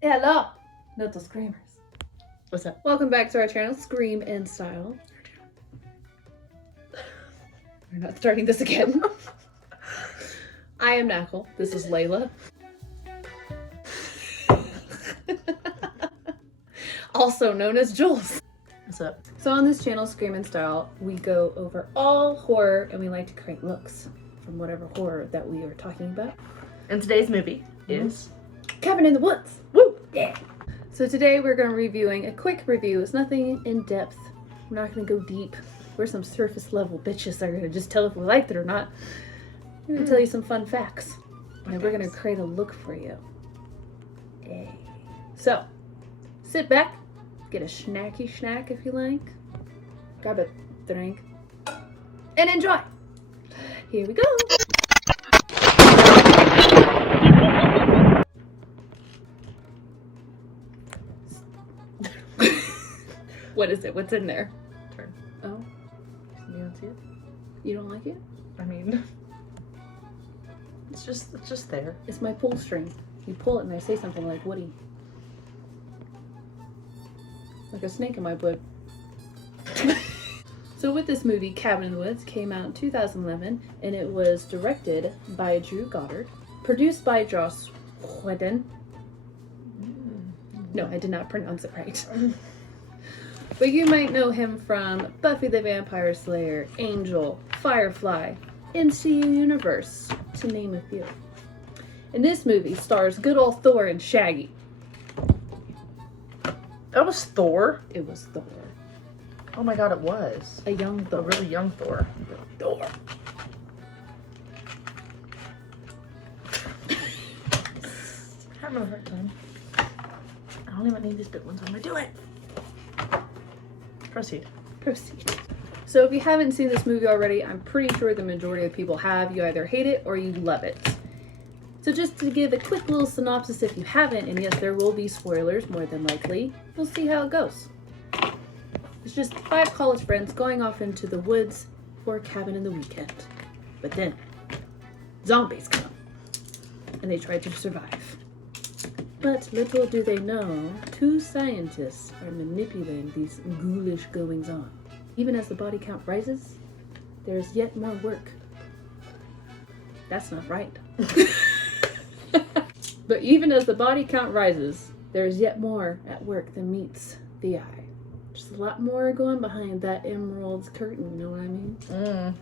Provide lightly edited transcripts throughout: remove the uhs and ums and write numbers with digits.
Hello, little screamers. What's up? Welcome back to our channel, Scream in Style. We're not starting this again. I am Knuckle. This is Layla. Also known as Jules. What's up? So on this channel, Scream in Style, we go over all horror and we like to create looks from whatever horror that we are talking about. And today's movie is Cabin in the Woods. Woo! Yeah. So today we're going to be reviewing a quick review. It's nothing in depth. We're not going to go deep. We're some surface level bitches that are going to just tell if we liked it or not. We're going to tell you some fun facts. And we're going to create a look for you. Yay. So, sit back, get a snacky snack if you like. Grab a drink. And enjoy. Here we go. What is it? What's in there? Turn. Oh, You don't see it? you don't like it? I mean, it's just there. It's my pull string. You pull it and I say something like Woody. Like a snake in my butt. So with this movie, Cabin in the Woods came out in 2011 and it was directed by Drew Goddard, produced by Joss Whedon. No, I did not pronounce it right. But you might know him from Buffy the Vampire Slayer, Angel, Firefly, MCU Universe, to name a few. And this movie stars good old Thor and Shaggy. That was Thor. It was Thor. Oh my god, it was. A young A Thor. really young Thor. Thor. Having a hard time. I don't even need these big ones. I'm gonna do it. Proceed. Proceed. So if you haven't seen this movie already, I'm pretty sure the majority of people have. You either hate it or you love it. So just to give a quick little synopsis if you haven't, and yes, there will be spoilers more than likely, we'll see how it goes. It's just 5 college friends going off into the woods for a cabin in the weekend. But then, zombies come, and they try to survive. But little do they know, 2 scientists are manipulating these ghoulish goings-on. Even as the body count rises, there is yet more work. That's not right. But even as the body count rises, there is yet more at work than meets the eye. There's a lot more going behind that emerald curtain, you know what I mean? You know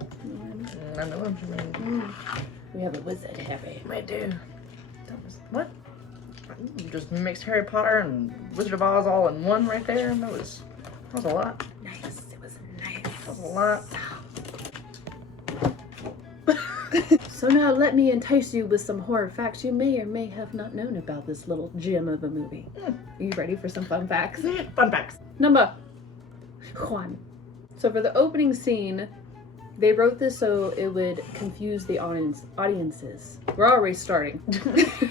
what I mean? I know what you mean. We have a wizard, Harry. I do. That was what? You just mixed Harry Potter and Wizard of Oz all in one right there, and that was a lot. Nice. It was nice. That was a lot. So now let me entice you with some horror facts you may or may have not known about this little gem of a movie. Are you ready for some fun facts? Fun facts. Number 1. So for the opening scene, they wrote this so it would confuse the audiences. We're already starting.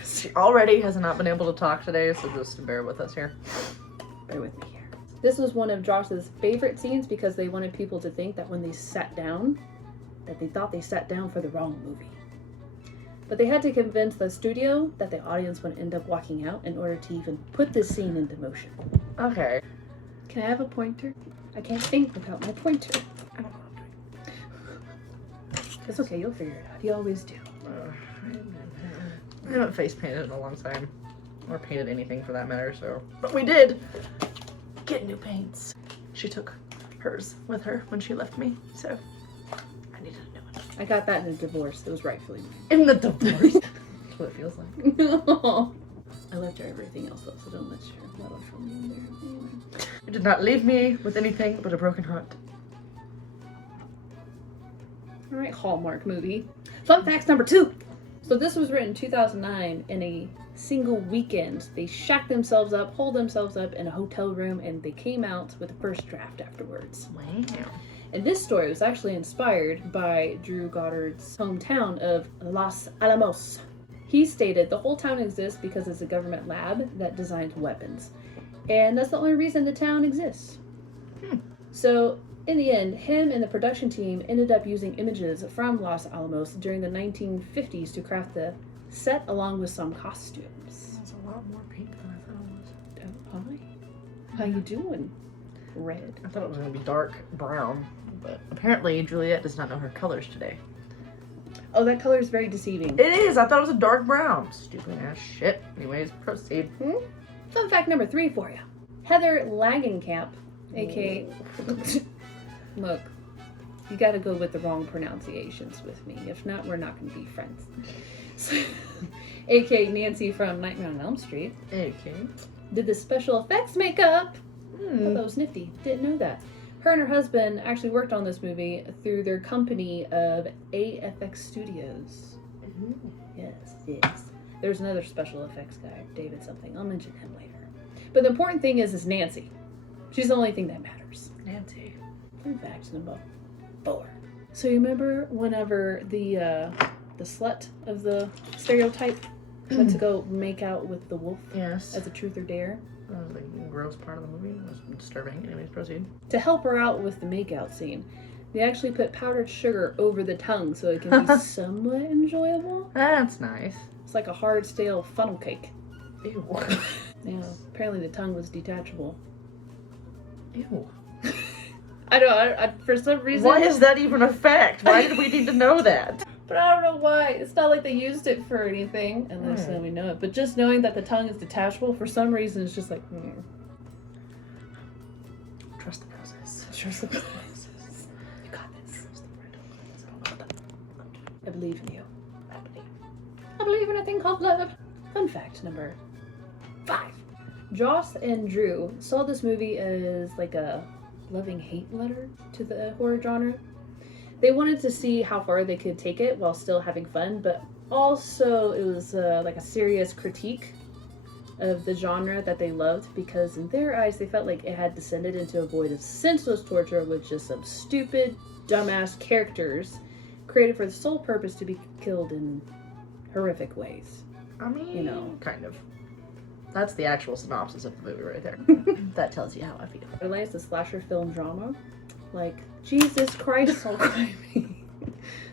She already has not been able to talk today, so just bear with us here. Bear with me here. This was one of Josh's favorite scenes because they wanted people to think that when they sat down, that they thought they sat down for the wrong movie. But they had to convince the studio that the audience would end up walking out in order to even put this scene into motion. Okay. Can I have a pointer? I can't think without my pointer. I don't know. It's okay, you'll figure it out. You always do. I haven't face painted in a long time. Or painted anything for that matter, so. But we did get new paints. She took hers with her when she left me, so I needed a new one. I got that in a divorce. It was rightfully mine. In the divorce. That's what it feels like. No. I left her everything else though, so don't let your love from me in there. Anyway. You did not leave me with anything but a broken heart. Alright, Hallmark movie. Fun facts number 2. So this was written in 2009 in a single weekend. They shacked themselves up, holed themselves up in a hotel room, and they came out with the first draft afterwards. Wow. And this story was actually inspired by Drew Goddard's hometown of Los Alamos. He stated the whole town exists because it's a government lab that designs weapons. And that's the only reason the town exists. So in the end, him and the production team ended up using images from Los Alamos during the 1950s to craft the set along with some costumes. That's a a lot more pink than I thought it was. Oh, hi. How you doing? Red. I thought it was going to be dark brown, but apparently Juliet does not know her colors today. Oh, that color is very deceiving. It is! I thought it was a dark brown. Stupid ass shit. Anyways, proceed. Fun fact number 3 for you. Heather Langenkamp, aka... Look, you gotta go with the wrong pronunciations with me. If not, we're not gonna be friends. aka Nancy from Nightmare on Elm Street. Okay. Did the special effects makeup. Oh, that was nifty. Didn't know that. Her and her husband actually worked on this movie through their company of AFX Studios. Yes. There's another special effects guy, David something. I'll mention him later. But the important thing is Nancy. She's the only thing that matters. Nancy. Fun fact number 4. So you remember whenever the slut of the stereotype went to go make out with the wolf? Yes. As a truth or dare? That was the gross part of the movie. It was disturbing. Anyways, proceed. To help her out with the makeout scene, they actually put powdered sugar over the tongue so it can be somewhat enjoyable. That's nice. It's like a hard, stale funnel cake. Ew. Yeah, apparently the tongue was detachable. Ew. I know, I for some reason... Why is that even a fact? Why did we need to know that? But I don't know why. It's not like they used it for anything, unless we know it. But just knowing that the tongue is detachable, for some reason, it's just like, Trust the process. Trust the process. You got this. I believe in you. I believe in a thing called love. Fun fact number 5. Joss and Drew saw this movie as like a loving hate letter to the horror genre. They wanted to see how far they could take it while still having fun, but also it was like a serious critique of the genre that they loved, because in their eyes they felt like it had descended into a void of senseless torture with just some stupid, dumbass characters created for the sole purpose to be killed in horrific ways. I mean, You know. kind of. That's the actual synopsis of the movie right there. That tells you how I feel. I realized the slasher film drama, like, Jesus Christ almighty.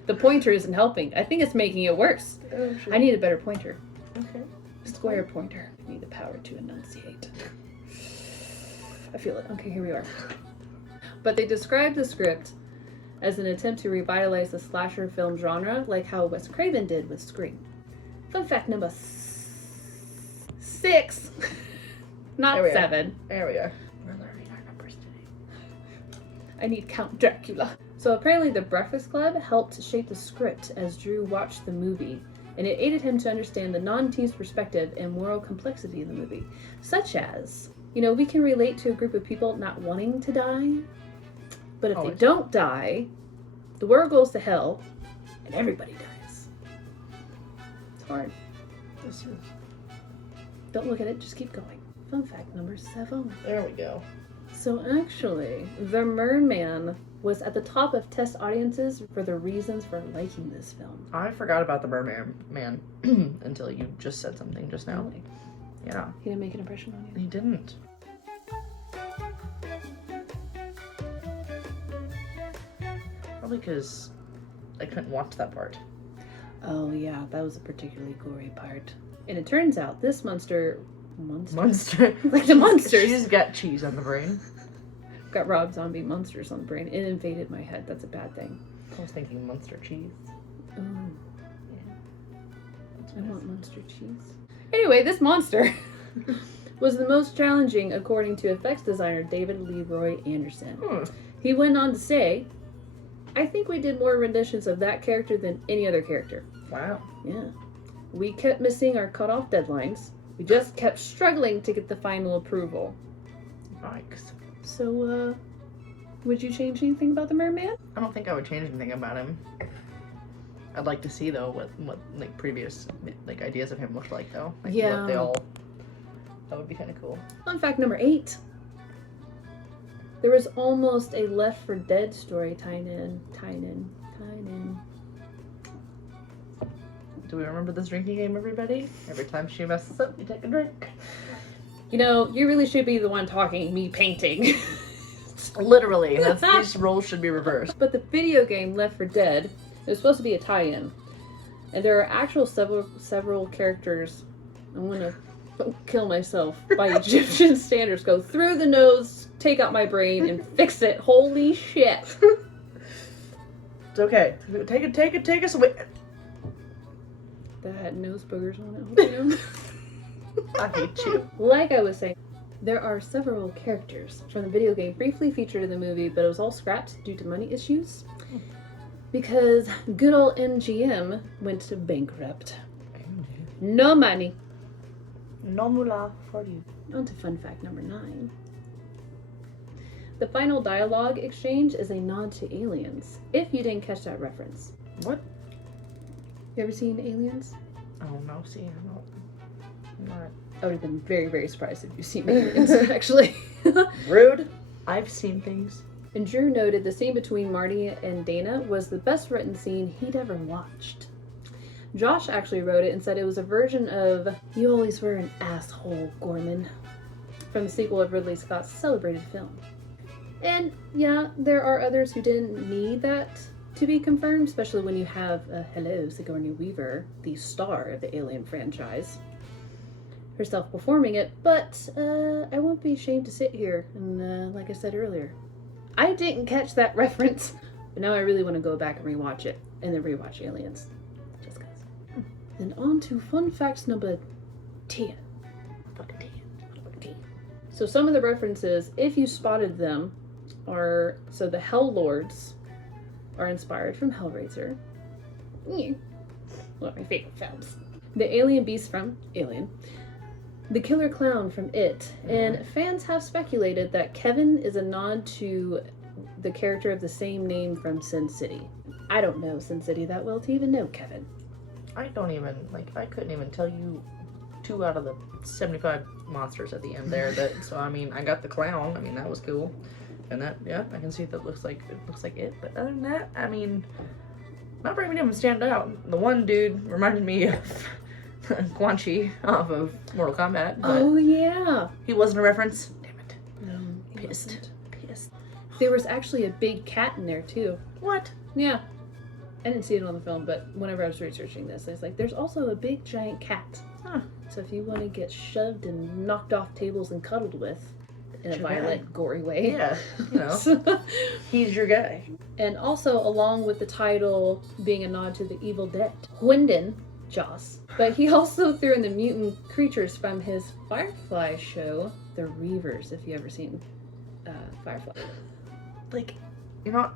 The pointer isn't helping. I think it's making it worse. Oh, shit. I need a better pointer. Okay. Square pointer. I need the power to enunciate. I feel it. Okay, here we are. But they described the script as an attempt to revitalize the slasher film genre, like how Wes Craven did with Scream. Fun fact number 6. Not There we are. 7. There we are. We're learning our numbers today. I need Count Dracula. So apparently the Breakfast Club helped shape the script as Drew watched the movie, and it aided him to understand the non-teen's perspective and moral complexity of the movie, such as, we can relate to a group of people not wanting to die, but if Always. they don't die, the world goes to hell, and everybody dies. It's hard. This is... Don't look at it, just keep going. Fun fact number 7. There we go. So actually, The Merman was at the top of test audiences for the reasons for liking this film. I forgot about the Merman Man until you just said something just now. Really? Yeah. He didn't make an impression on you? He didn't. Probably because I couldn't watch that part. Oh yeah, that was a particularly gory part. And it turns out this monster... Like the monsters. She's got cheese on the brain. Got Rob Zombie monsters on the brain. It invaded my head. That's a bad thing. I was thinking monster cheese. Oh, Yeah. I want monster cheese. Anyway, this monster was the most challenging according to effects designer David Leroy Anderson. He went on to say, I think we did more renditions of that character than any other character. Wow. Yeah. We kept missing our cutoff deadlines. We just kept struggling to get the final approval. Yikes. So, would you change anything about the Merman? I don't think I would change anything about him. I'd like to see though what like previous like ideas of him looked like though. Like Yeah. what they all. That would be kind of cool. Fun fact number 8. There was almost a Left 4 Dead story tying in. Do we remember this drinking game, everybody? Every time she messes up, you take a drink. You really should be the one talking, me painting. Literally, these roles should be reversed. But the video game Left 4 Dead, it was supposed to be a tie-in. And there are actual several characters. I want to kill myself by Egyptian standards. Go through the nose, take out my brain, and fix it. Holy shit. It's okay. Take us away. That had nose boogers on it. You know? I hate you. Like I was saying, there are several characters from the video game briefly featured in the movie, but it was all scrapped due to money issues. Because good old MGM went bankrupt. No money. No moolah for you. On to fun fact number 9. The final dialogue exchange is a nod to Aliens, if you didn't catch that reference. What? You ever seen Aliens? Oh no, see, I'm not. I would have been very, very surprised if you've seen Aliens, actually. Rude. I've seen things. And Drew noted the scene between Marty and Dana was the best written scene he'd ever watched. Josh actually wrote it and said it was a version of "You Always Were an Asshole, Gorman," from the sequel of Ridley Scott's celebrated film. And yeah, there are others who didn't need that to be confirmed, especially when you have hello, Sigourney Weaver, the star of the Alien franchise, herself performing it, but I won't be ashamed to sit here and, like I said earlier, I didn't catch that reference, but now I really want to go back and rewatch it, and then rewatch Aliens. Just cause. And on to fun facts number 10. Fucking 10. So some of the references, if you spotted them, are, so the Hell Lords are inspired from Hellraiser. Yeah. One of my favorite films. The alien beast from Alien. The killer clown from It. And fans have speculated that Kevin is a nod to the character of the same name from Sin City. I don't know Sin City that well to even know Kevin. I couldn't even tell you 2 out of the 75 monsters at the end there. So I mean, I got the clown. I mean, that was cool. And that, yeah, I can see that looks like it. But other than that, I mean, not very many of them stand out. The one dude reminded me of Quan Chi off of Mortal Kombat. But Oh yeah. he wasn't a reference. Damn it. No, he Pissed. wasn't. There was actually a big cat in there too. What? Yeah. I didn't see it on the film, but whenever I was researching this, I was like, there's also a big giant cat. Huh. So if you want to get shoved and knocked off tables and cuddled with in a Sure violent, can. gory way. Yeah, you know, he's your guy. And also, along with the title being a nod to the Evil Dead, Wyndon Joss. But he also threw in the mutant creatures from his Firefly show, The Reavers, if you ever seen Firefly. Like, you know,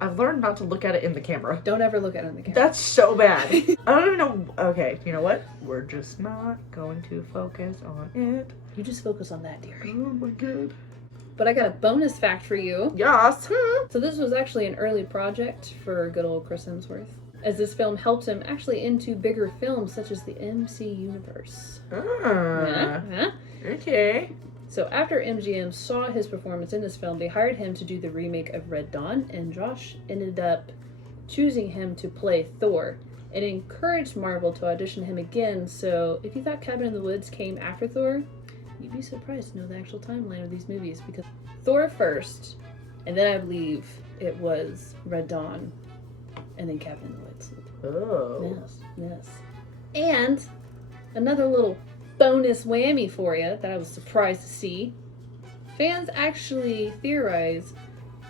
I've learned not to look at it in the camera. Don't ever look at it in the camera. That's so bad. I don't even know. Okay, you know what? We're just not going to focus on it. You just focus on that, dearie. Oh my god. But I got a bonus fact for you. Yes. So this was actually an early project for good old Chris Hemsworth, as this film helped him actually into bigger films such as the MC Universe. Huh? Okay. So after MGM saw his performance in this film, they hired him to do the remake of Red Dawn, and Josh ended up choosing him to play Thor and encouraged Marvel to audition him again. So if you thought Cabin in the Woods came after Thor, you'd be surprised to know the actual timeline of these movies, because Thor first, and then I believe it was Red Dawn, and then Cabin in the Woods. Oh. Yes. And another little bonus whammy for you that I was surprised to see. Fans actually theorize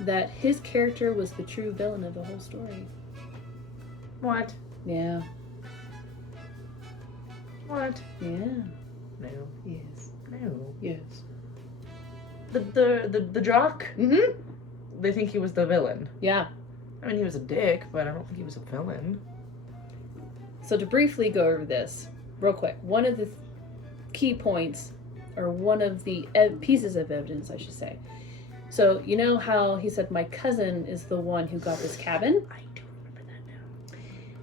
that his character was the true villain of the whole story. What? Yeah. What? Yeah. No. Yes. No. Yes. The jock? Mm-hmm. They think he was the villain. Yeah. I mean, he was a dick, but I don't think he was a villain. So to briefly go over this, real quick, one of the key points, or one of the pieces of evidence, I should say. So, you know how he said, my cousin is the one who got this cabin? I do remember that now.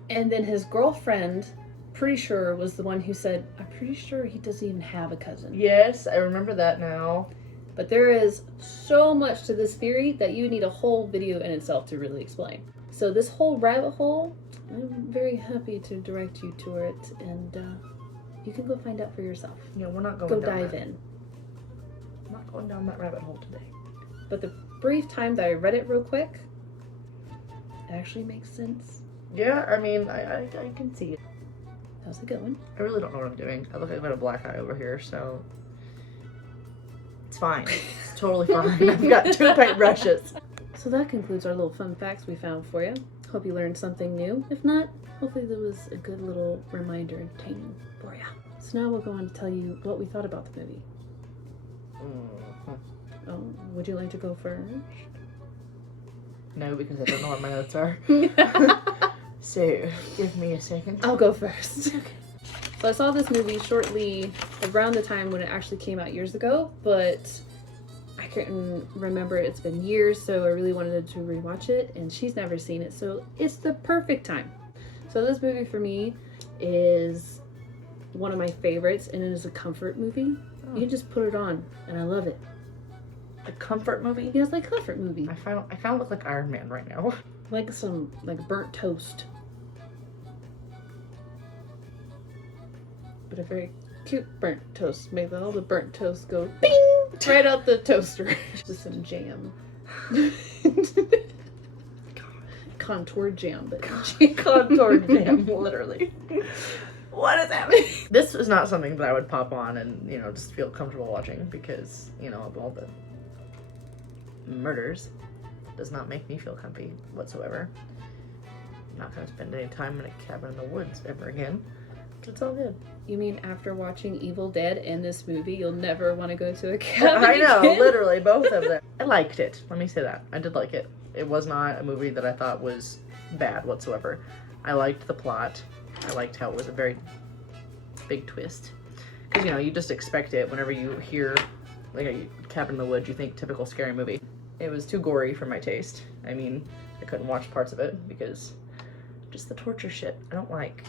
And then his girlfriend, pretty sure, was the one who said, I'm pretty sure he doesn't even have a cousin. Yes, I remember that now. But there is so much to this theory that you need a whole video in itself to really explain. So this whole rabbit hole, I'm very happy to direct you to it, and you can go find out for yourself. Yeah, we're not going Go down dive that. in. I'm not going down that rabbit hole today. But the brief time that I read it real quick, it actually makes sense. Yeah, I mean, I can see it. How's it going? I really don't know what I'm doing. I look like I've got a black eye over here, so it's fine. It's totally fine. I've got 2 paintbrushes. So that concludes our little fun facts we found for you. Hope you learned something new. If not, hopefully there was a good little reminder entertaining for you. So now we'll go on to tell you what we thought about the movie. Oh, would you like to go first? No, because I don't know what my notes are. So, give me a second. I'll go first. Okay. So I saw this movie shortly around the time when it actually came out years ago, but I couldn't remember. It's been years, so I really wanted to rewatch it, and she's never seen it, so it's the perfect time. So this movie for me is one of my favorites, and it is a comfort movie. Oh. You can just put it on, and I love it. A comfort movie? Yeah, it's like a comfort movie. I kind of look like Iron Man right now. Like some burnt toast. But a very cute burnt toast. Make all the burnt toast go bing right out the toaster with some jam. Contour jam, but Contour jam, literally. What is happening? This is not something that I would pop on and, you know, just feel comfortable watching because, you know, of all the murders, does not make me feel comfy whatsoever. I'm not gonna spend any time in a cabin in the woods ever again. It's all good. You mean after watching Evil Dead and this movie, you'll never want to go to a cabin I know, again? literally, both of them. I liked it. Let me say that. I did like it. It was not a movie that I thought was bad whatsoever. I liked the plot. I liked how it was a very big twist. Because, you know, you just expect it whenever you hear, like, a cabin in the woods, you think typical scary movie. It was too gory for my taste. I mean, I couldn't watch parts of it because just the torture shit. I don't like,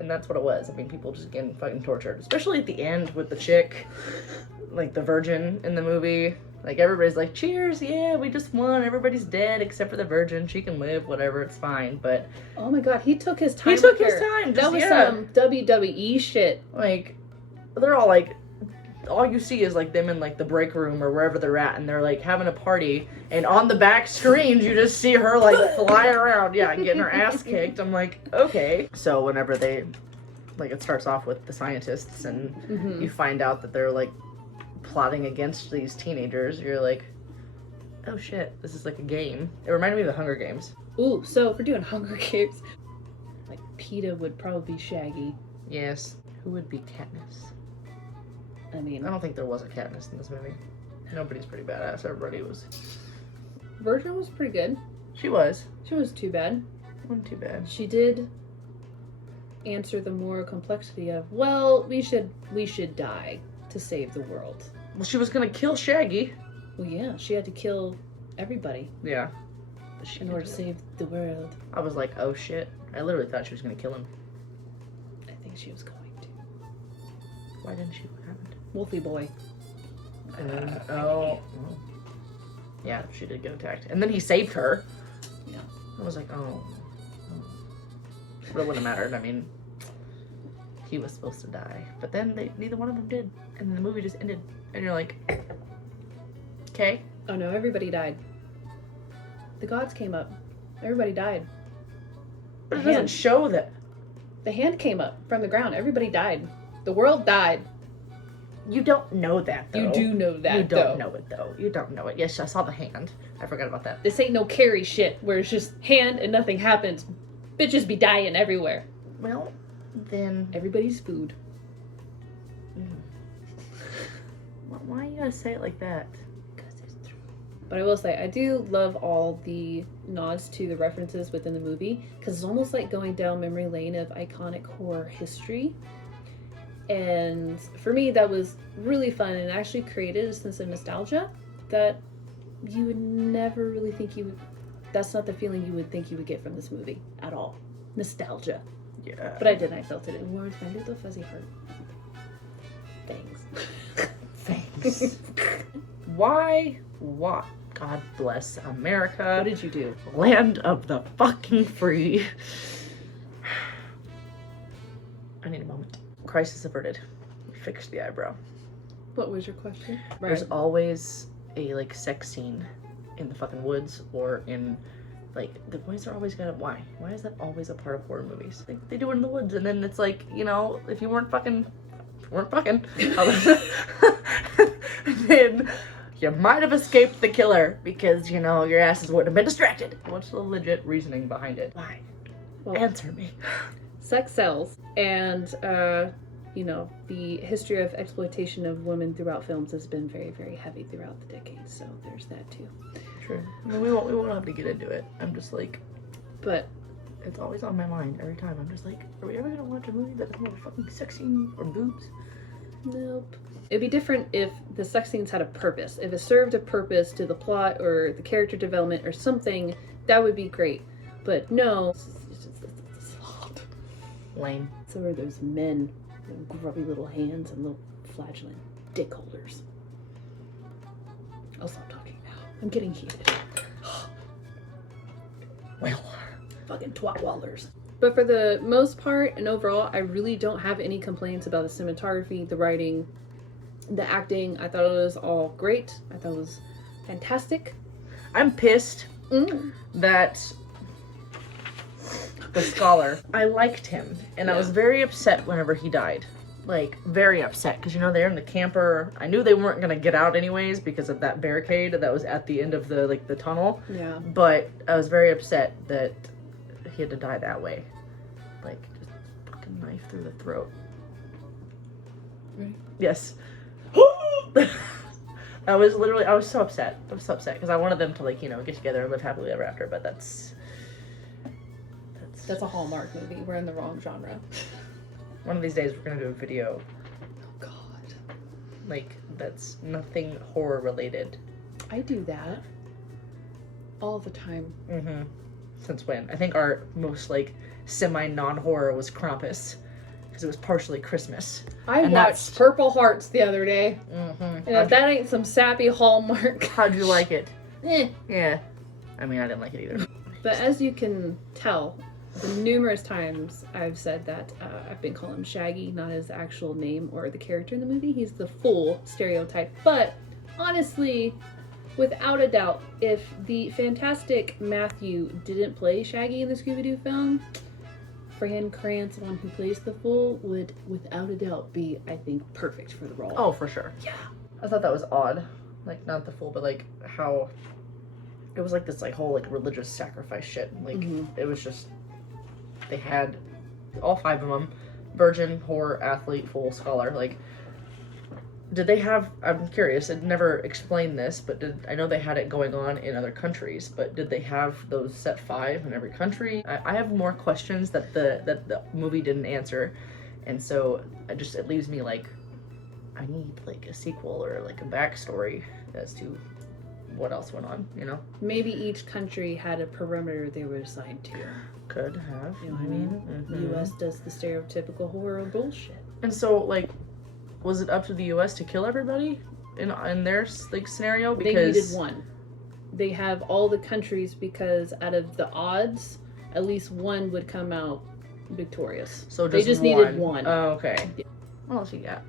and that's what it was. I mean, people just getting fucking tortured, especially at the end with the chick, like the virgin in the movie. Like, everybody's like, cheers, yeah, we just won. Everybody's dead except for the virgin. She can live, whatever, it's fine. But oh my god, he took his time. he took with his her. time. That was some WWE shit. Like, they're all like, all you see is like them in like the break room or wherever they're at, and they're like having a party, and on the back screens you just see her like fly around, yeah, getting her ass kicked. I'm like, okay. So whenever they, like, it starts off with the scientists, and you find out that they're like plotting against these teenagers, you're like, oh shit, this is like a game. It reminded me of the Hunger Games. Ooh, so if we're doing Hunger Games, like PETA would probably be Shaggy. Yes. Who would be Katniss? I mean, I don't think there was a Katniss in this movie. Nobody's pretty badass. Everybody was. Virgin was pretty good. She was. She was too bad. Wasn't too bad. She did answer the moral complexity of, well, we should die to save the world. Well, she was gonna kill Shaggy. Well, yeah, she had to kill everybody Yeah. But she in order to save the world. I was like, oh shit. I literally thought she was gonna kill him. I think she was going to. Why didn't she? What happened? Wolfie boy. Yeah, she did get attacked. And then he saved her. Yeah. I was like, oh. But it wouldn't have mattered. I mean, he was supposed to die. But then neither one of them did. And then the movie just ended. And you're like, okay. Oh no, everybody died. The gods came up. Everybody died. But it doesn't show that. The hand came up from the ground. Everybody died. The world died. You don't know that, though. You do know that, You don't though. know it, though. You don't know it. Yes, I saw the hand. I forgot about that. This ain't no Carrie shit where it's just hand and nothing happens. Bitches be dying everywhere. Well, then... Everybody's food. Why you gotta say it like that? Because it's true. But I will say, I do love all the nods to the references within the movie, because it's almost like going down memory lane of iconic horror history. And for me, that was really fun and actually created a sense of nostalgia that you would never really think you would. That's not the feeling you would think you would get from this movie at all. Nostalgia. Yeah. But I did. I felt it. It warmed my little fuzzy heart. Thanks. Thanks. Why? What? God bless America. What did you do? Land of the fucking free. I need a moment. Crisis averted. Fix the eyebrow. What was your question? There's always a, like, sex scene in the fucking woods or in Like, the boys are always gonna, why? Why is that always a part of horror movies? Like, they do it in the woods, and then it's like, you know, if you weren't fucking, then you might have escaped the killer because, you know, your asses would have been distracted. What's the legit reasoning behind it? Why? Well, answer me. Sex sells, and, you know, the history of exploitation of women throughout films has been very, very heavy throughout the decades, so there's that too. True. I mean, we won't have to get into it. I'm just like, but it's always on my mind every time. I'm just like, are we ever gonna watch a movie that doesn't have a fucking sex scene or boobs? Nope. It'd be different if the sex scenes had a purpose. If it served a purpose to the plot or the character development or something, that would be great. But no, it's lame. So are those men with grubby little hands and little flatulent dick holders. I'll stop talking now. I'm getting heated. Well, fucking twat wallers. But for the most part and overall, I really don't have any complaints about the cinematography, the writing, the acting. I thought it was all great. I thought it was fantastic. I'm pissed that the scholar, I liked him, and I was very upset whenever he died. Like, very upset, because, you know, they're in the camper. I knew they weren't going to get out anyways because of that barricade that was at the end of the, like, the tunnel. Yeah. But I was very upset that he had to die that way. Like, just fucking knife through the throat. Ready? Yes. I was so upset. I was so upset because I wanted them to, like, you know, get together and live happily ever after, but that's a Hallmark movie. We're in the wrong genre. One of these days we're gonna do a video. Oh God. Like, that's nothing horror related. I do that all the time. Mm-hmm. Since when? I think our most, like, semi-non-horror was Krampus. Because it was partially Christmas. I watched Purple Hearts the other day. And if that ain't some sappy Hallmark. How'd you like it? Eh. Yeah. I mean, I didn't like it either. But as you can tell, the numerous times I've said that I've been calling him Shaggy, not his actual name or the character in the movie. He's the full stereotype. But honestly, without a doubt, if the fantastic Matthew didn't play Shaggy in the Scooby-Doo film, Fran Kranz, the one who plays the Fool, would without a doubt be, I think, perfect for the role. Oh, for sure. Yeah. I thought that was odd. Like, not the Fool, but, like, how it was, like, this, like, whole, like, religious sacrifice shit. Like, it was just, they had all 5 of them, virgin, whore, athlete, fool, scholar. Like, did they have, I'm curious, it never explained this, but I know they had it going on in other countries, but did they have those set 5 in every country? I have more questions that the movie didn't answer, and so it leaves me like, I need, like, a sequel or, like, a backstory as to what else went on, you know? Maybe each country had a perimeter they were assigned to. Could have. You know what I mean? The U.S. does the stereotypical horror bullshit. And so, like, was it up to the U.S. to kill everybody in their, like, scenario? Because they needed one. They have all the countries because out of the odds, at least one would come out victorious. So they just needed one. Oh, okay. Yeah. What else you got?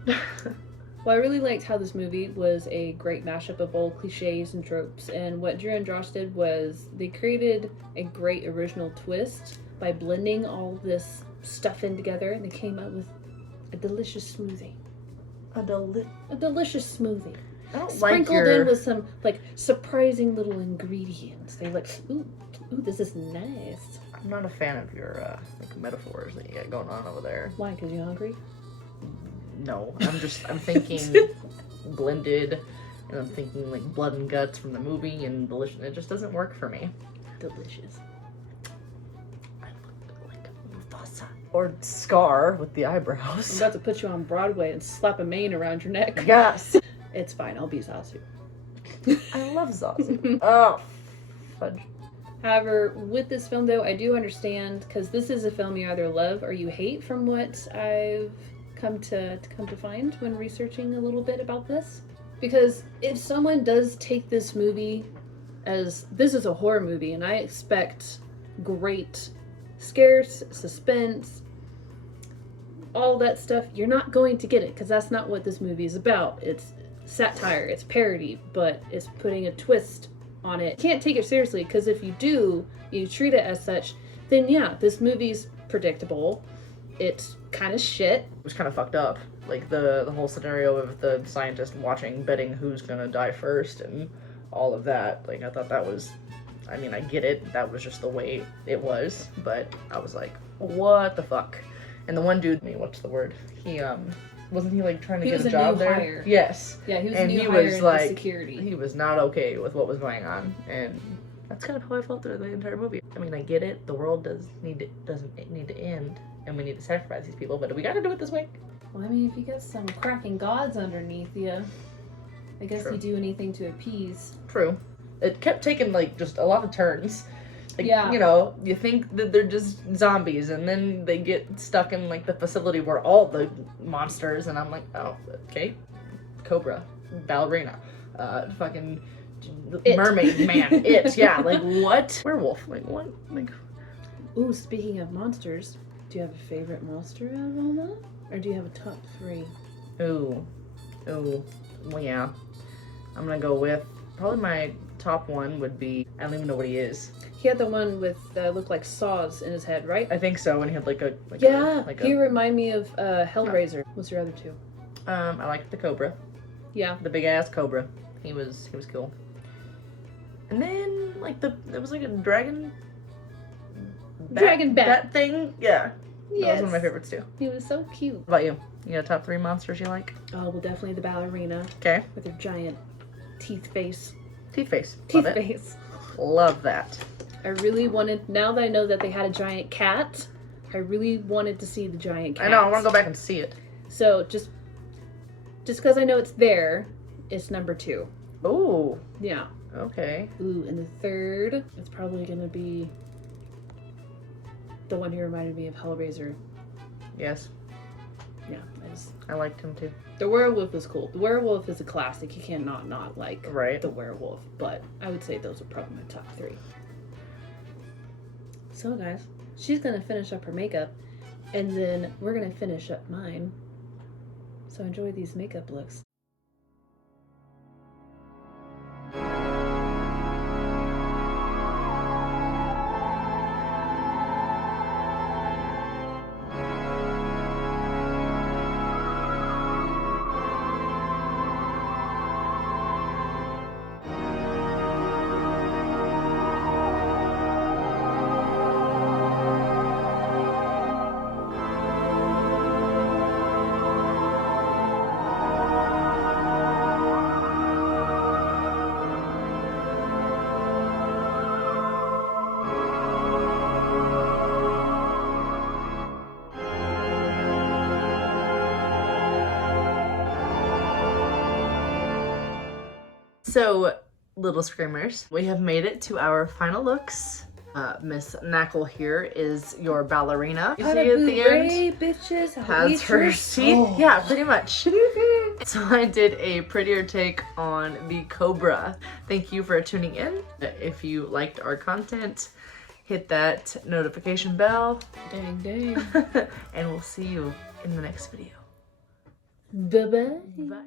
Well, I really liked how this movie was a great mashup of old cliches and tropes, and what Drew and Josh did was they created a great original twist by blending all this stuff in together, and they came up with a delicious smoothie. A delicious smoothie. I don't sprinkled in with some, like, surprising little ingredients. They like, ooh, this is nice. I'm not a fan of your like, metaphors that you got going on over there. Why? Because you're hungry? No, I'm thinking blended, and I'm thinking, like, blood and guts from the movie and delicious. It just doesn't work for me. Delicious. I look like Mufasa. Or Scar with the eyebrows. I'm about to put you on Broadway and slap a mane around your neck. Yes. It's fine. I'll be Zazu. I love Zazu. Oh, fudge. However, with this film, though, I do understand, because this is a film you either love or you hate, from what I've come to find when researching a little bit about this. Because if someone does take this movie as, this is a horror movie, and I expect great scares, suspense, all that stuff, you're not going to get it, because that's not what this movie is about. It's satire, it's parody, but it's putting a twist on it. You can't take it seriously, because if you do, you treat it as such, then yeah, this movie's predictable. It's kind of shit. It was kind of fucked up. Like the whole scenario of the scientist betting who's gonna die first and all of that. Like I thought that was, I mean, I get it. That was just the way it was. But I was like, what the fuck? And the one dude, what's the word? He wasn't he like trying to get a job there? Hire. Yes. Yeah, he was and a new he hire was in like security. he was not okay with what was going on, and that's kind of how I felt through the entire movie. I mean, I get it. The world doesn't need to end, and we need to sacrifice these people, but we got to do it this way. Well, I mean, if you got some cracking gods underneath you, I guess True. you do anything to appease. True. It kept taking like just a lot of turns. Like, Yeah. you know, you think that they're just zombies, and then they get stuck in like the facility where all the monsters, and I'm like, oh, okay, Cobra, ballerina, fucking mermaid man, yeah, like what? Werewolf, like what? Like, Ooh, speaking of monsters, do you have a favorite monster out of all that? Or do you have a top 3? ooh, well, yeah, I'm gonna go with probably my top one would be, I don't even know what he is. He had the one with looked like saws in his head, right? I think so, and he had like a he remind me of Hellraiser. What's your other 2? I liked the Cobra. Yeah. The big ass Cobra. He was cool. And then like there was like a dragon Bat. that thing. Yeah. That Yes. was one of my favorites too. He was so cute. What about you? You got top 3 monsters you like? Oh, well, definitely the ballerina Okay. with her giant teeth face. Teeth face. Teeth Love it. face. Love that. I really wanted, now that I know that they had a giant cat, I really wanted to see the giant cat. I know, I want to go back and see it. So just because I know it's there, it's number 2. Ooh. Yeah. Okay. Ooh, and the third, it's probably gonna be the one who reminded me of Hellraiser. Yes. Yeah, I liked him too. the werewolf is cool. The werewolf is a classic. You cannot not like Right. the werewolf, but I would say those are probably my top 3. So guys, she's gonna finish up her makeup, and then we're gonna finish up mine. So enjoy these makeup looks. So, little screamers, we have made it to our final looks. Miss Knackle here is your ballerina. You see at the end? Bitches, Has her teeth. Yeah, pretty much. So I did a prettier take on the Cobra. Thank you for tuning in. If you liked our content, hit that notification bell. Dang, dang. And we'll see you in the next video. Bye-bye. Bye.